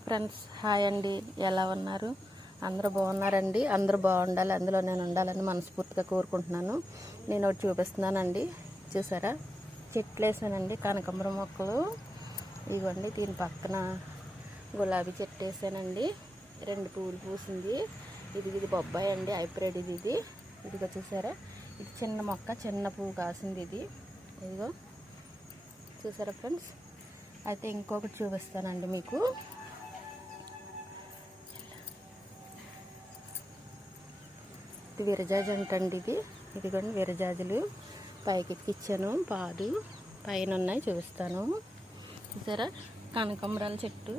Friends hi అండి. ఎలా ఉన్నారు? అందరూ బాగున్నారండి? అందరూ బాగుండాలి. అందులో నేను ఉండాలని మనస్ఫూర్తిగా కోరుకుంటున్నాను. నేను ఒకటి చూపిస్తున్నానండి. చూసారా? చెట్లు వేసానండి. కనకాంబరం మొక్కలు. ఇవ్వండి దీని పక్కన గులాబీ చెట్టు వేసానండి. రెండు పూలు పూసింది. ఇది ఇది బొబ్బాయి అండి. హైబ్రిడ్ ఇది ఇది. ఇదిగో చూసారా? ఇది చిన్న మొక్క చిన్న పువ్వు కాసింది ఇది. ఇదిగో. చూసారా ఫ్రెండ్స్? అయితే ఇంకొకటి చూపిస్తానండి మీకు. ఇది విరజాజి అంటండి ఇది. ఇదిగోండి విరజాజులు. పైకి ఎక్కిచ్చాను పాదు. పైన ఉన్నాయి చూపిస్తాను. చూసారా? కనకాంబరాల చెట్టు.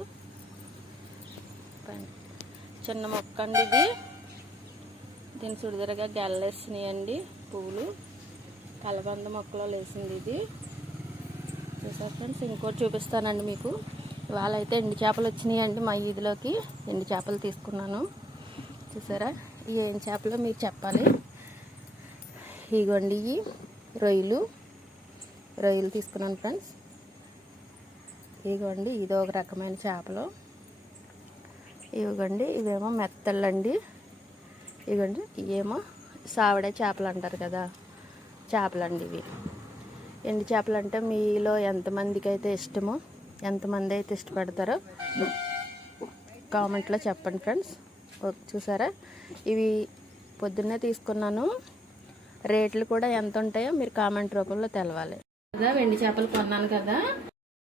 చిన్న మొక్క అండి ఇది. దీని సుడిదరగా గెల్లేసినాయండి పువ్వులు. కలబంద మొక్కలో లేసింది ఇది. చూసారు ఫ్రెండ్స్? ఇంకోటి చూపిస్తానండి మీకు. ఇవాళ అయితే ఎండు చేపలు వచ్చినాయండి మా ఈదిలోకి ఎండు చేపలు తీసుకున్నాను. చూసారా? ఇవి ఏం చేపలో మీకు చెప్పాలి. ఇగోండి ఇవి రొయ్యలు. రొయ్యలు తీసుకున్నాను ఫ్రెండ్స్. ఇగోండి ఇది ఒక రకమైన చేపలు. ఇవ్వండి ఇవేమో మెత్తళ్ళండి. ఇవ్వండి ఇవేమో సావడే చేపలు అంటారు కదా చేపలండి ఇవి. ఎండు చేపలు అంటే మీలో ఎంతమందికి అయితే ఇష్టమో ఎంతమంది అయితే ఇష్టపడతారో కామెంట్లో చెప్పండి ఫ్రెండ్స్. చూసారా? ఇవి పొద్దున్నే తీసుకున్నాను. రేట్లు కూడా ఎంత ఉంటాయో మీరు కామెంట్ రూపంలో తెలవాలి. కదా వెండి చేపలు కొన్నాను కదా.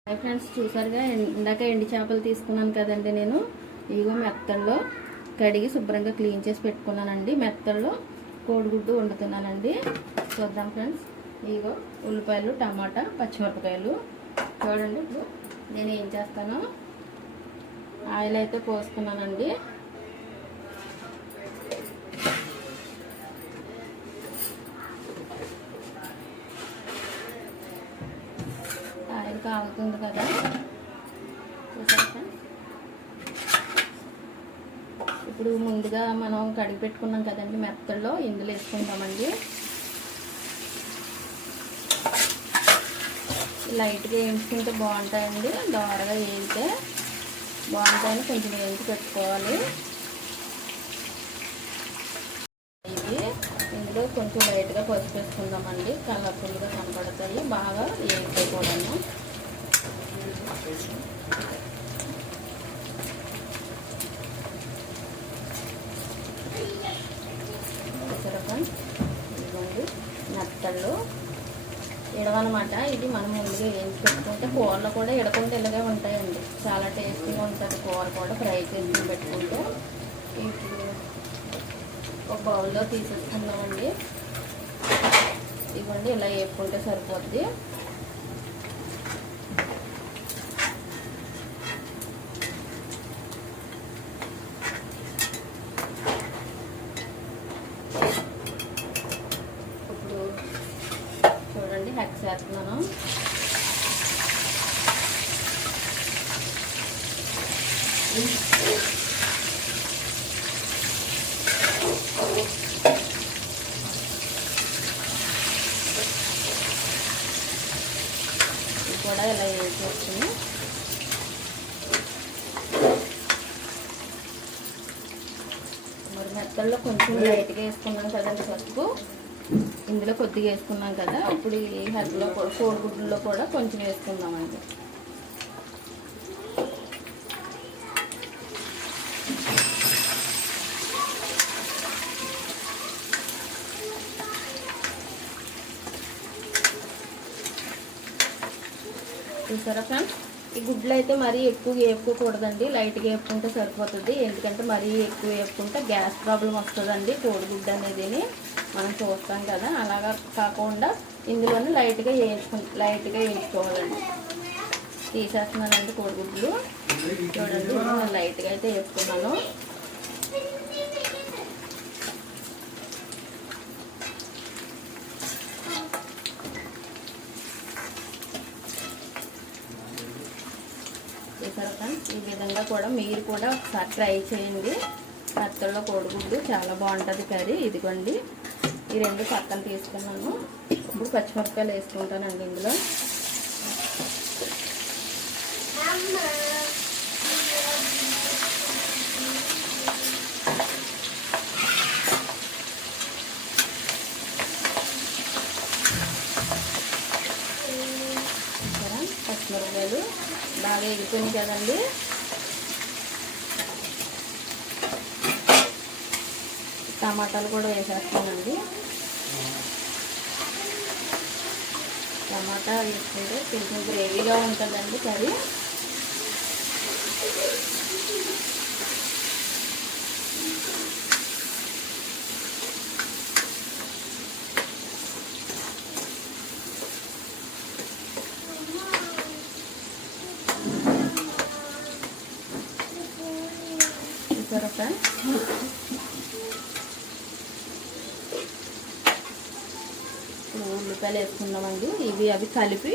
ఫ్రెండ్స్ చూసారుగా? ఇందాక ఎండి చేపలు తీసుకున్నాను కదండి నేను. ఇగో మెత్తల్లో కడిగి శుభ్రంగా క్లీన్ చేసి పెట్టుకున్నానండి. మెత్తల్లో కోడిగుడ్డు వండుతున్నానండి. చూద్దాం ఫ్రెండ్స్. ఇగో ఉల్లిపాయలు టమాటా పచ్చిమిరపకాయలు. చూడండి ఇప్పుడు నేను ఏం చేస్తాను. ఆయిల్ అయితే పోసుకున్నానండి. అలా అవుతుంది కదా? ఇప్పుడు ముందుగా మనం కడిగి పెట్టుకున్నాం కదండి మెత్తల్లో ఇందులో వేసుకుంటామండి. లైట్గా వేయించుకుంటే బాగుంటాయండి. దోరగా వేయితే బాగుంటాయని కొంచెం వేయించి పెట్టుకోవాలి. ఇది ఇందులో కొంచెం లైట్గా పసుపు వేసుకుందామండి. కలర్ఫుల్గా కనపడతాయి. బాగా వేయితే కూడాను చూసారా ఇది మనం ముందుగా ఏం పెట్టుకుంటే కూరలు కూడా ఇడకుండా ఇలాగే ఉంటాయండి. చాలా టేస్టీగా ఉంటుంది కూర కూడా ఫ్రై చేసి పెట్టుకుంటే. ఇప్పుడు ఒక బౌల్లో తీసేసుకుందామండి. ఇవ్వండి ఇలా వేపుకుంటే సరిపోద్ది ఇప్పుడు చూడండి హెక్స్ వేస్తున్నాను ఇది కూడా ఇలా వేసేసుకుని మురిమెత్తల్లో కొంచెం లైట్గా వేసుకున్నాం కదండి పసుపు. ఇందులో కొద్దిగా వేసుకున్నాం కదా. ఇప్పుడు ఈ హెడ్లో కూడా కోడిగుడ్డులో కూడా కొంచెం వేసుకుందామండి. చూసారా ఫ్రెండ్స్ ఈ గుడ్లు అయితే మరీ ఎక్కువ వేపుకోకూడదండి. లైట్గా వేపుకుంటే సరిపోతుంది. ఎందుకంటే మరీ ఎక్కువ వేపుకుంటే గ్యాస్ ప్రాబ్లం వస్తుందండి. కోడిగుడ్డు అనేది మనం చూస్తాం కదా. అలాగా కాకుండా ఇందులోనే లైట్గా వేయించుకు లైట్గా వేయించుకోవాలండి. తీసేస్తున్నానండి కోడిగుడ్లు చూడండి నేను లైట్గా అయితే వేసుకున్నాను ఈ విధంగా కూడా మీరు కూడా ఒకసారి ట్రై చేయండి. కత్తల్లో కోడిగుడ్డు చాలా బాగుంటుంది కర్రీ. ఇదిగోండి. ఈ రెండు పక్కన తీసుకున్నాను. ఇప్పుడు పచ్చిమిరపకాయలు వేసుకుంటానండి ఇందులో. పచ్చిమిరపకాయలు బాగా ఎగుతుంది కదండి. టమాటాలు కూడా వేసేస్తానండి. టమాటా వేసుకుంటే కొంచెం గ్రేవీగా ఉంటుందండి కర్రీ. చూసారా ఫ్రెండ్స్? ఇప్పుడు ఉల్లిపాయలు వేసుకుందామండి ఇవి అవి కలిపి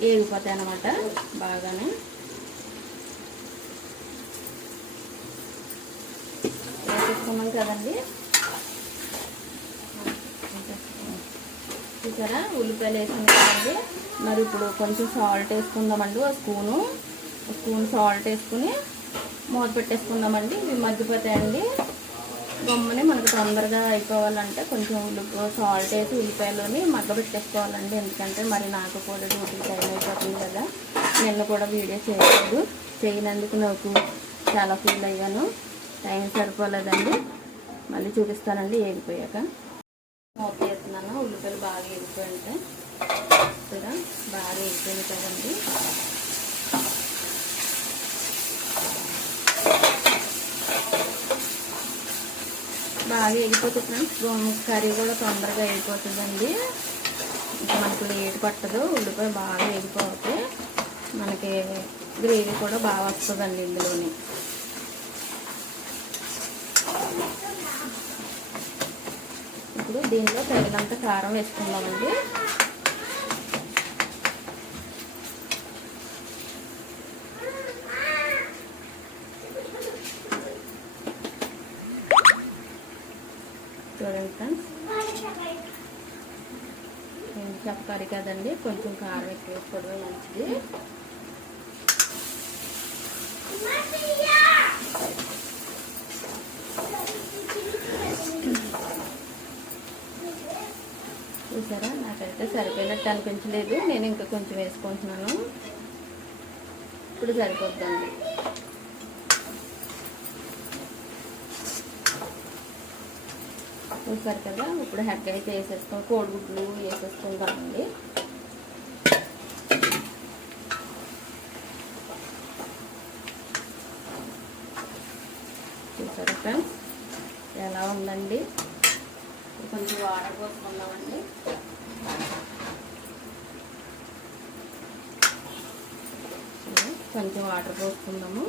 వేగిపోతాయి అన్నమాట బాగానే. వేసేసుకున్నాం కదండి. చూసారా? ఉల్లిపాయలు వేసుకున్నాం కదండి. మరి ఇప్పుడు కొంచెం సాల్ట్ వేసుకుందామండి ఒక స్పూను. స్పూన్ సాల్ట్ వేసుకుని మూత పెట్టేసుకుందామండి. ఇవి మగ్గిపోతాయండి. గమ్మని మనకు తొందరగా అయిపోవాలంటే కొంచెం ఉల్లిప సాల్ట్ వేసి ఉల్లిపాయలోని మగ్గబెట్టేసుకోవాలండి. ఎందుకంటే మరి నాకు కూడా డ్యూటీ టైం అయిపోతుంది కదా. నిన్న కూడా వీడియో చేయలేదు చేయనందుకు నాకు చాలా ఫీల్ అయ్యాను. టైం సరిపోలేదండి. మళ్ళీ చూపిస్తానండి. ఏగిపోయాక. మూత చేస్తున్నాను ఉల్లిపాయలు బాగా ఎగిపోయి ఇక్కడ బాగా ఎగిపోయింది కదండి. బాగా ఎగిపోతుంది ఫ్రెండ్స్. కర్రీ కూడా తొందరగా అయిపోతుందండి మనకు లేట్ పట్టదు. ఉల్లిపాయ బాగా ఎగిపోతే మనకి గ్రేవీ కూడా బాగా వస్తుందండి ఇందులోని. ఇప్పుడు దీనిలో తగినంత కారం వేసుకుందామండి. చూడండి ఫ్రెండ్స్. నేను చెప్పాలి కదండి కొంచెం కారం ఎక్కువ వేసుకోవడమే మంచిది. చూసారా? నాకైతే సరిపోయినట్టు అనిపించలేదు. నేను ఇంకా కొంచెం వేసుకుంటున్నాను. ఇప్పుడు సరిపోద్దండి. చూసారు కదా ఇప్పుడు హెడ్ అయితే వేసేసుకో కోడిగుడ్లు వేసేసుకుంటామండి చూసారా ఫ్రెండ్స్ ఎలా ఉందండి? కొంచెం వాటర్ పోసుకుందామండి. కొంచెం వాటర్ పోసుకుందాము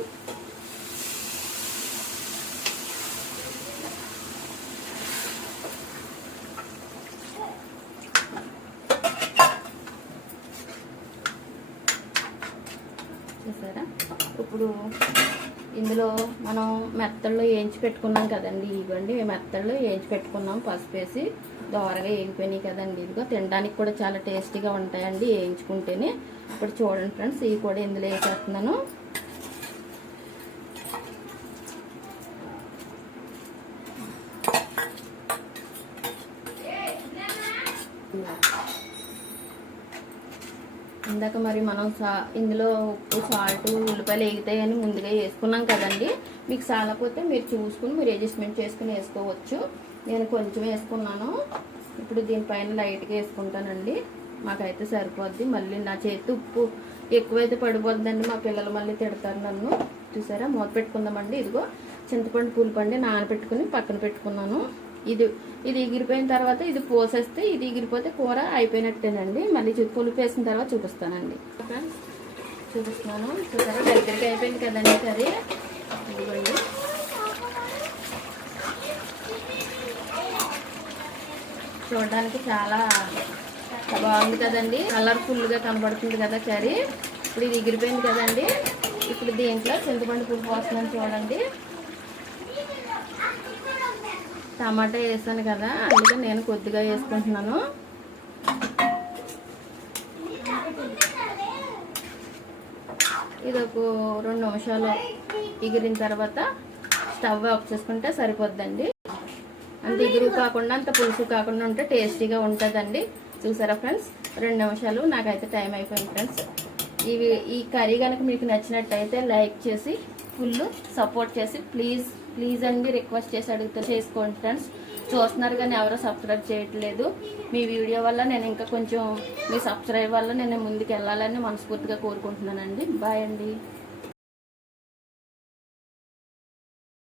చూసారా ఇప్పుడు ఇందులో మెత్తల్లో వేయించి పెట్టుకున్నాం కదండి. ఇవ్వండి మెత్తల్లో వేయించి పెట్టుకున్నాం పసుపు వేసి దోరగా వేగిపోయినాయి కదండి. ఇదిగో తినడానికి కూడా చాలా టేస్టీగా ఉంటాయండి వేయించుకుంటేనే. ఇప్పుడు చూడండి ఫ్రెండ్స్ ఇవి కూడా ఇందులో వేసేస్తున్నాను. ఇందాక మరి మనం సా ఇందులో ఉప్పు సాల్ట్ ఉల్లిపాయలు వేగుతాయని ముందుగా వేసుకున్నాం కదండి. మీకు చాలకపోతే మీరు చూసుకుని మీరు అడ్జస్ట్మెంట్ చేసుకుని వేసుకోవచ్చు. నేను కొంచెం వేసుకున్నాను. ఇప్పుడు దీనిపైన లైట్గా వేసుకుంటానండి. మాకైతే సరిపోద్ది. మళ్ళీ నా చేతి ఉప్పు ఎక్కువైతే పడిపోద్దండి. మా పిల్లలు మళ్ళీ తిడతారు నన్ను. చూసారా? మూత పెట్టుకుందామండి. ఇదిగో చింతపండు పులిపండి నానబెట్టుకుని పక్కన పెట్టుకున్నాను. ఇది ఇది ఎగిరిపోయిన తర్వాత ఇది పోసేస్తే ఇది ఎగిరిపోతే కూర అయిపోయినట్టేనండి. మళ్ళీ పులుపు వేసిన తర్వాత చూపిస్తానండి. చూపిస్తున్నాను. చూసారా? దగ్గరికి అయిపోయింది కదండి కర్రీ. ఇదిగోండి. చూడడానికి చాలా బాగుంది కదండి. కలర్ఫుల్గా కనబడుతుంది కదా కర్రీ ఇప్పుడు ఇది ఎగిరిపోయింది కదండి. ఇప్పుడు దీంట్లో చింతపండు పులుపు వస్తుందని చూడండి. టమాటా వేసాను కదా అందుకే నేను కొద్దిగా వేసుకుంటున్నాను. ఇది ఒక రెండు నిమిషాలు ఎగిరిన తర్వాత స్టవ్ ఆఫ్ చేసుకుంటే సరిపోద్దండి. అంత ఎగురు కాకుండా అంత పులుసు కాకుండా ఉంటే టేస్టీగా ఉంటుందండి. చూసారా ఫ్రెండ్స్? రెండు నిమిషాలు నాకైతే టైం అయిపోయింది ఫ్రెండ్స్. ఇవి ఈ కర్రీ కనుక మీకు నచ్చినట్టయితే లైక్ చేసి ఫుల్ సపోర్ట్ చేసి ప్లీజ్ ప్లీజ్ అండి రిక్వెస్ట్ చేసి అడుగుతూ చేసుకోండి ఫ్రెండ్స్. చూస్తున్నారు కానీ ఎవరో సబ్స్క్రైబ్ చేయట్లేదు. మీ వీడియో వల్ల నేను ఇంకా కొంచెం మీ సబ్స్క్రైబ్ వల్ల నేను ముందుకు వెళ్ళాలని మనస్ఫూర్తిగా కోరుకుంటున్నానండి. బాయ్ అండి.